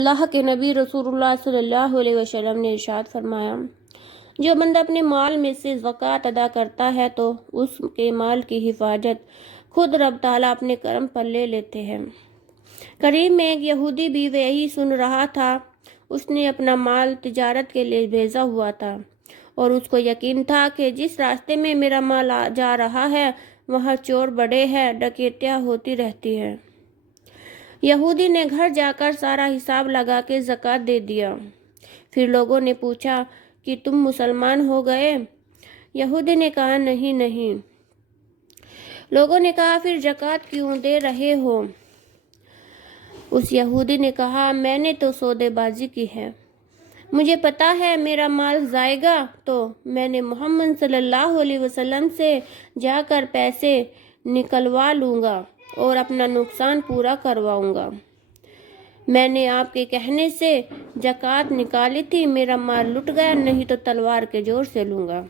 اللہ کے نبی رسول اللہ صلی اللہ علیہ وسلم نے ارشاد فرمایا، جو بندہ اپنے مال میں سے زکوٰۃ ادا کرتا ہے تو اس کے مال کی حفاظت خود رب تعالیٰ اپنے کرم پر لے لیتے ہیں۔ قریب میں ایک یہودی بھی یہی سن رہا تھا۔ اس نے اپنا مال تجارت کے لیے بھیجا ہوا تھا اور اس کو یقین تھا کہ جس راستے میں میرا مال جا رہا ہے وہاں چور بڑے ہیں، ڈکیتیاں ہوتی رہتی ہیں۔ یہودی نے گھر جا کر سارا حساب لگا کے زکوٰۃ دے دیا۔ پھر لوگوں نے پوچھا کہ تم مسلمان ہو گئے؟ یہودی نے کہا نہیں۔ لوگوں نے کہا پھر زکوٰۃ کیوں دے رہے ہو؟ اس یہودی نے کہا میں نے تو سودے بازی کی ہے، مجھے پتا ہے میرا مال جائے گا تو میں نے محمد صلی اللہ علیہ وسلم سے جا کر پیسے نکلوا لوں گا اور اپنا نقصان پورا کرواؤں گا۔ میں نے آپ کے کہنے سے زکوٰۃ نکالی تھی، میرا مال لٹ گیا، نہیں تو تلوار کے زور سے لوں گا۔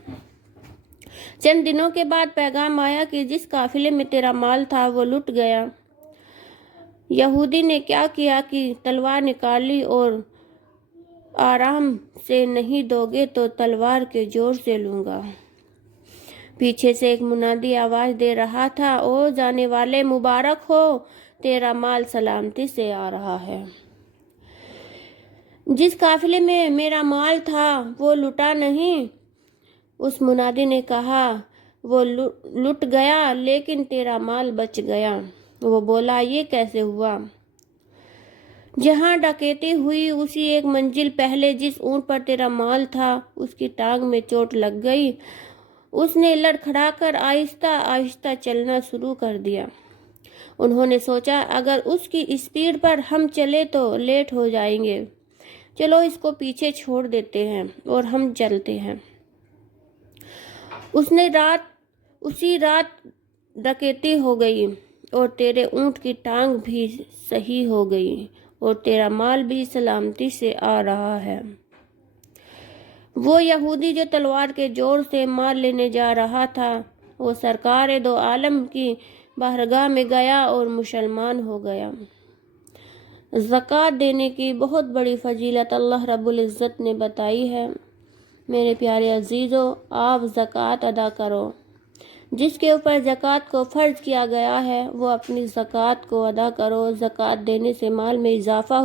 چند دنوں کے بعد پیغام آیا کہ جس قافلے میں تیرا مال تھا وہ لٹ گیا۔ یہودی نے کیا کیا کہ تلوار نکالی اور آرام سے نہیں دو گے تو تلوار کے زور سے لوں گا۔ پیچھے سے ایک منادی آواز دے رہا تھا، او جانے والے مبارک ہو، تیرا مال سلامتی سے آ رہا ہے۔ جس قافلے میں میرا مال تھا وہ لٹا نہیں۔ اس منادی نے کہا وہ لٹ گیا لیکن تیرا مال بچ گیا۔ وہ بولا یہ کیسے ہوا؟ جہاں ڈکیتی ہوئی اسی ایک منزل پہلے جس اونٹ پر تیرا مال تھا اس کی ٹانگ میں چوٹ لگ گئی۔ اس نے لڑکھڑا کر آہستہ آہستہ چلنا شروع کر دیا۔ انہوں نے سوچا اگر اس کی اسپیڈ پر ہم چلے تو لیٹ ہو جائیں گے، چلو اس کو پیچھے چھوڑ دیتے ہیں اور ہم چلتے ہیں۔ اسی رات ڈکیتی ہو گئی اور تیرے اونٹ کی ٹانگ بھی صحیح ہو گئی اور تیرا مال بھی سلامتی سے آ رہا ہے۔ وہ یہودی جو تلوار کے زور سے مال لینے جا رہا تھا وہ سرکار دو عالم کی بارگاہ میں گیا اور مسلمان ہو گیا۔ زکوٰۃ دینے کی بہت بڑی فضیلت اللہ رب العزت نے بتائی ہے۔ میرے پیارے عزیزو، آپ زکوٰۃ ادا کرو۔ جس کے اوپر زکوٰۃ کو فرض کیا گیا ہے وہ اپنی زکوٰۃ کو ادا کرو۔ زکوٰۃ دینے سے مال میں اضافہ ہو